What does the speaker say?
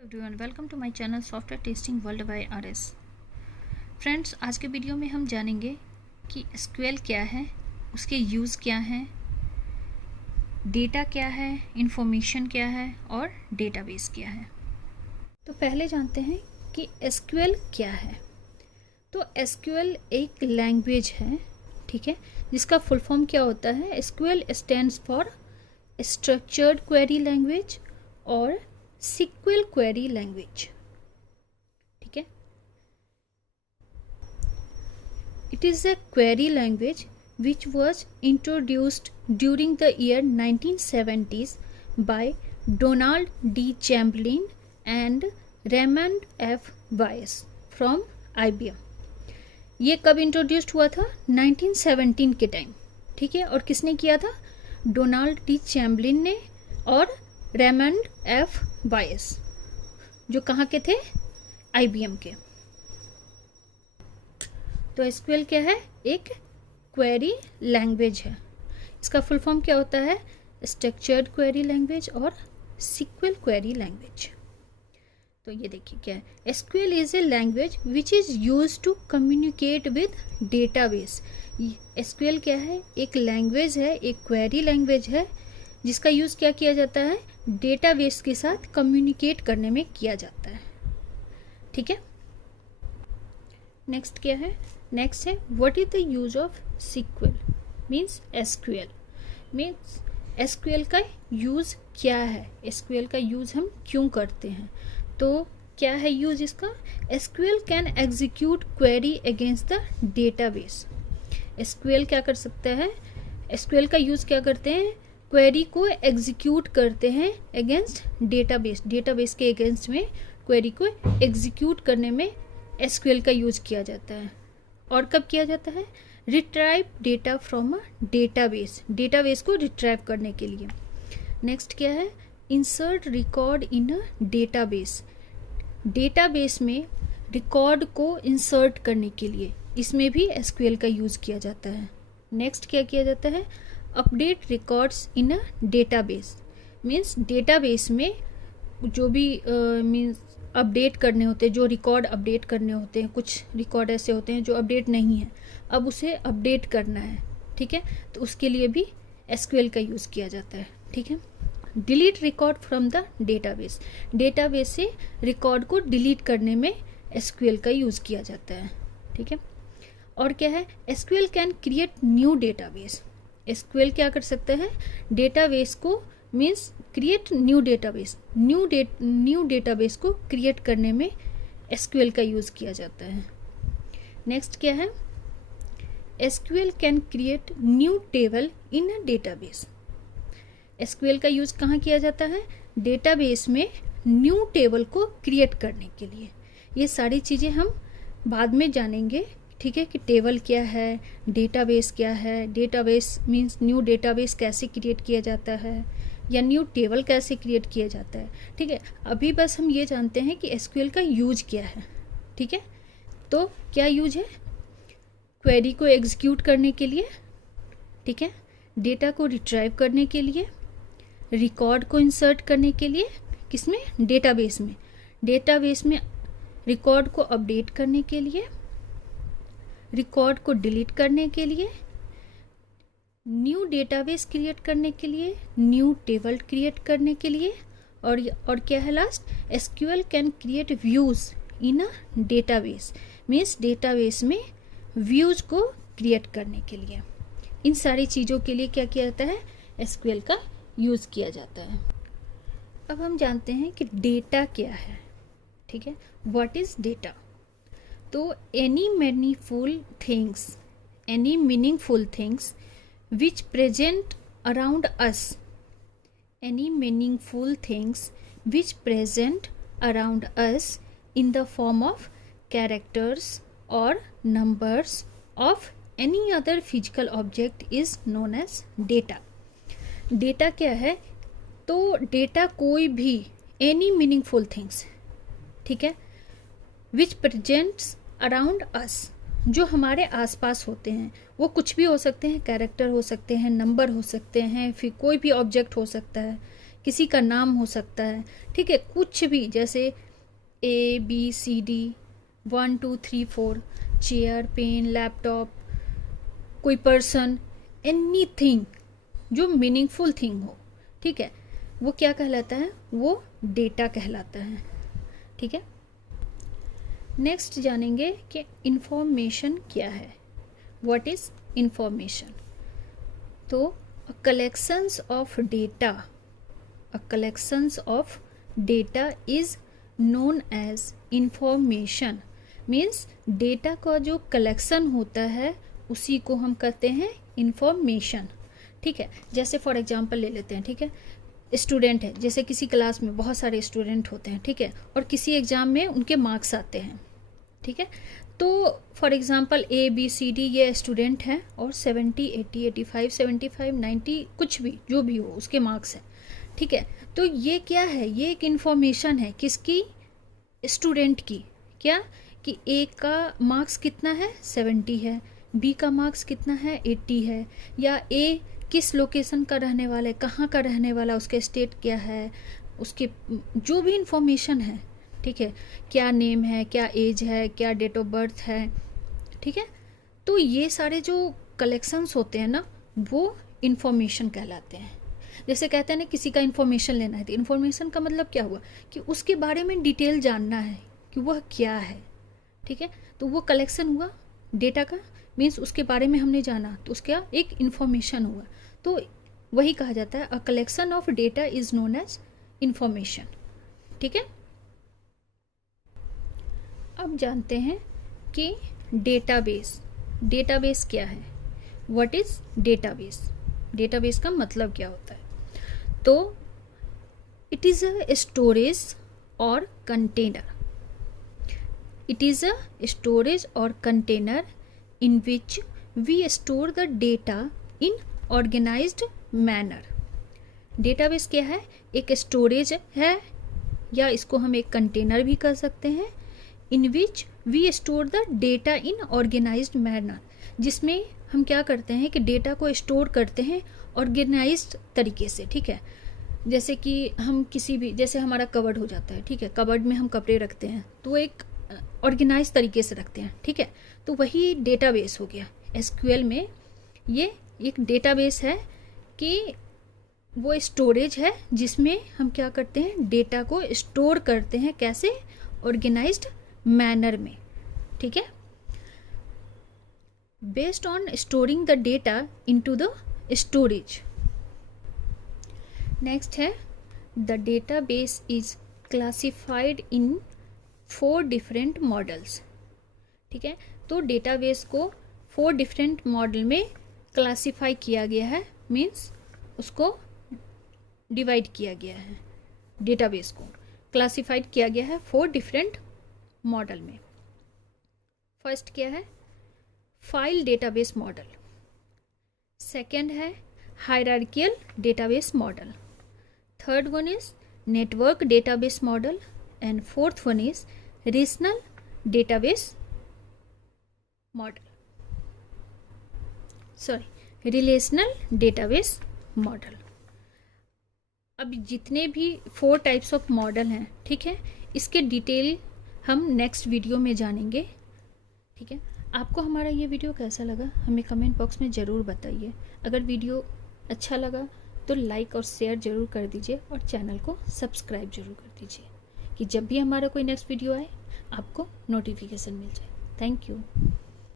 Everyone, welcome to my channel software testing world by RS. Friends, आज के video में हम जानेंगे कि एसक्यूएल क्या है, उसके यूज़ क्या हैं, डेटा क्या है, इंफॉर्मेशन क्या है और डेटाबेस क्या है। तो पहले जानते हैं कि एसक्यूएल क्या है। तो एसक्यूएल एक लैंग्वेज है, ठीक है, जिसका फुल फॉर्म क्या होता है। SQL stands for structured query language और SQL query language, ठीक है। It is a query language which was introduced during the year 1970s by Donald D. Chamberlain and Raymond F. Weiss from IBM। ये कब introduced हुआ था? 1917 के time, ठीक है। और किसने किया था? डोनाल्ड डी चैम्बलिन ने और रेमंड एफ वाइस, जो कहाँ के थे? IBM के। तो एसक्यूएल क्या है? एक क्वेरी लैंग्वेज है। इसका फुल फॉर्म क्या होता है? स्ट्रक्चर्ड क्वेरी लैंग्वेज और SQL क्वेरी लैंग्वेज। तो ये देखिए क्या है। SQL is a language which is use to communicate with database. SQL क्या है? एक लैंग्वेज है, एक क्वेरी लैंग्वेज है जिसका यूज़ क्या किया जाता है? डेटाबेस के साथ कम्युनिकेट करने में किया जाता है, ठीक है। नेक्स्ट क्या है? नेक्स्ट है what is the use of SQL means SQL. Means SQL का यूज़ क्या है, एसक्यूएल का यूज़ हम क्यों करते हैं। तो क्या है यूज़ इसका? SQL can execute query against the database. SQL क्या कर सकता है? एसक्यूएल का यूज़ क्या करते हैं? क्वेरी को एग्जीक्यूट करते हैं अगेंस्ट डेटाबेस। डेटाबेस के अगेंस्ट में क्वेरी को एग्जीक्यूट करने में एसक्यूएल का यूज़ किया जाता है। और कब किया जाता है? Retrieve data from a database, database को रिट्राइव करने के लिए। नेक्स्ट क्या है? Insert record in a database. Database में रिकॉर्ड को इंसर्ट करने के लिए इसमें भी एसक्यूएल का यूज़ किया जाता है। नेक्स्ट क्या किया जाता है? Update records in a database. Means database में जो भी मीन्स अपडेट करने होते हैं, जो रिकॉर्ड अपडेट करने होते हैं, कुछ रिकॉर्ड ऐसे होते हैं जो अपडेट नहीं है, अब उसे अपडेट करना है, ठीक है। तो उसके लिए भी एसक्यूएल का यूज़ किया जाता है, ठीक है। Delete record from the database. Database से रिकॉर्ड को डिलीट करने में एसक्यूएल का यूज़ किया जाता है, ठीक है। और क्या है? SQL can create new database. SQL क्या कर सकता है? डेटाबेस को means create new database, new database को क्रिएट करने में एसक्यूएल का यूज़ किया जाता है। नेक्स्ट क्या है? SQL can create new table in a database. SQL का यूज़ कहाँ किया जाता है? डेटाबेस में न्यू टेबल को क्रिएट करने के लिए। ये सारी चीज़ें हम बाद में जानेंगे, ठीक है, कि टेबल क्या है, डेटाबेस क्या है, डेटाबेस मीन्स न्यू डेटाबेस कैसे क्रिएट किया जाता है या न्यू टेबल कैसे क्रिएट किया जाता है, ठीक है। अभी बस हम ये जानते हैं कि एसक्यूएल का यूज क्या है, ठीक है। तो क्या यूज है? क्वेरी को एग्जीक्यूट करने के लिए, ठीक है, डेटा को रिट्राइव करने के लिए, रिकॉर्ड को इंसर्ट करने के लिए, किसमें? डेटाबेस में। डेटाबेस में रिकॉर्ड को अपडेट करने के लिए, रिकॉर्ड को डिलीट करने के लिए, न्यू डेटाबेस क्रिएट करने के लिए, न्यू टेबल क्रिएट करने के लिए, और क्या है last? SQL can create views in a database. Means database में व्यूज को क्रिएट करने के लिए, इन सारी चीज़ों के लिए क्या किया जाता है? एसक्यूएल का यूज़ किया जाता है। अब हम जानते हैं कि डेटा क्या है, ठीक है। What is data? तो any meaningful things which present around us, any meaningful things which present around us in the form of characters or numbers of any other physical object is known as data. Data क्या है? तो data कोई भी any meaningful things, ठीक है, which presents around us, जो हमारे आसपास होते हैं, वो कुछ भी हो सकते हैं, कैरेक्टर हो सकते हैं, नंबर हो सकते हैं, फिर कोई भी ऑब्जेक्ट हो सकता है, किसी का नाम हो सकता है, ठीक है, कुछ भी, जैसे ABCD 1 2 3 4, चेयर, पेन, लैपटॉप, कोई पर्सन, एनीथिंग जो मीनिंगफुल थिंग हो, ठीक है, वो क्या कहलाता है, वो डेटा कहलाता है, ठीक है। नेक्स्ट जानेंगे कि इंफॉर्मेशन क्या है, व्हाट इज इंफॉर्मेशन। तो a collections of data is known as information. Means data का जो कलेक्शन होता है उसी को हम कहते हैं इंफॉर्मेशन, ठीक है। जैसे फॉर एग्जांपल ले लेते हैं, ठीक है, स्टूडेंट है, जैसे किसी क्लास में बहुत सारे स्टूडेंट होते हैं, ठीक है, और किसी एग्जाम में उनके मार्क्स आते हैं, ठीक है। तो फॉर एग्जांपल ABCD ये स्टूडेंट हैं और 70 80 85 75 90 कुछ भी जो भी हो उसके मार्क्स हैं, ठीक है। तो ये क्या है, ये एक इंफॉर्मेशन है किसकी, स्टूडेंट की, क्या कि A का मार्क्स कितना है 70 है, B का मार्क्स कितना है 80 है, या A किस लोकेशन का रहने वाला है, कहाँ का रहने वाला, उसके स्टेट क्या है, उसके जो भी इंफॉर्मेशन है, ठीक है, क्या नेम है, क्या एज है, क्या डेट ऑफ बर्थ है, ठीक है। तो ये सारे जो कलेक्शंस होते हैं ना वो इंफॉर्मेशन कहलाते हैं। जैसे कहते हैं ना किसी का इंफॉर्मेशन लेना है, तो इन्फॉर्मेशन का मतलब क्या हुआ कि उसके बारे में डिटेल जानना है कि वह क्या है, ठीक है। तो वो कलेक्शन हुआ डेटा का, मीन्स उसके बारे में हमने जाना तो उसका एक इंफॉर्मेशन हुआ, तो वही कहा जाता है a collection of data is known as information, ठीक है। अब जानते हैं कि डेटाबेस क्या है, व्हाट इज डेटाबेस का मतलब क्या होता है। तो इट इज अ स्टोरेज और container in which we store the data in organized manner। Database क्या है, एक स्टोरेज है या इसको हम एक कंटेनर भी कर सकते हैं, in which we store the data in organized manner, जिसमें हम क्या करते हैं कि डेटा को स्टोर करते हैं ऑर्गेनाइज्ड तरीके से, ठीक है। जैसे कि हम किसी भी, जैसे हमारा कबर्ड हो जाता है, ठीक है, कबर्ड में हम कपड़े रखते हैं तो एक ऑर्गेनाइज तरीके से रखते हैं, ठीक है, तो वही डेटाबेस हो गया। SQL में ये एक डेटाबेस है कि वो स्टोरेज है जिसमें हम क्या करते हैं, डेटा को स्टोर करते हैं, कैसे, ऑर्गेनाइज्ड मैनर में, ठीक है, based on storing the data into the storage. Next है the database is classified in 4 different models, ठीक है। तो डेटाबेस को 4 डिफरेंट मॉडल में क्लासिफाई किया गया है, मीन्स उसको डिवाइड किया गया है, डेटाबेस को क्लासिफाइड किया गया है 4 डिफरेंट मॉडल में। फर्स्ट क्या है, फाइल डेटाबेस मॉडल, सेकेंड है hierarchical database model, third one is network database model, and fourth one is relational database model, अब जितने भी 4 टाइप्स ऑफ मॉडल हैं, ठीक है, इसके डिटेल हम नेक्स्ट वीडियो में जानेंगे, ठीक है। आपको हमारा ये वीडियो कैसा लगा हमें कमेंट बॉक्स में ज़रूर बताइए। अगर वीडियो अच्छा लगा तो लाइक और शेयर ज़रूर कर दीजिए और चैनल को सब्सक्राइब ज़रूर कर दीजिए कि जब भी हमारा कोई नेक्स्ट वीडियो आए आपको नोटिफिकेशन मिल जाए। Thank you.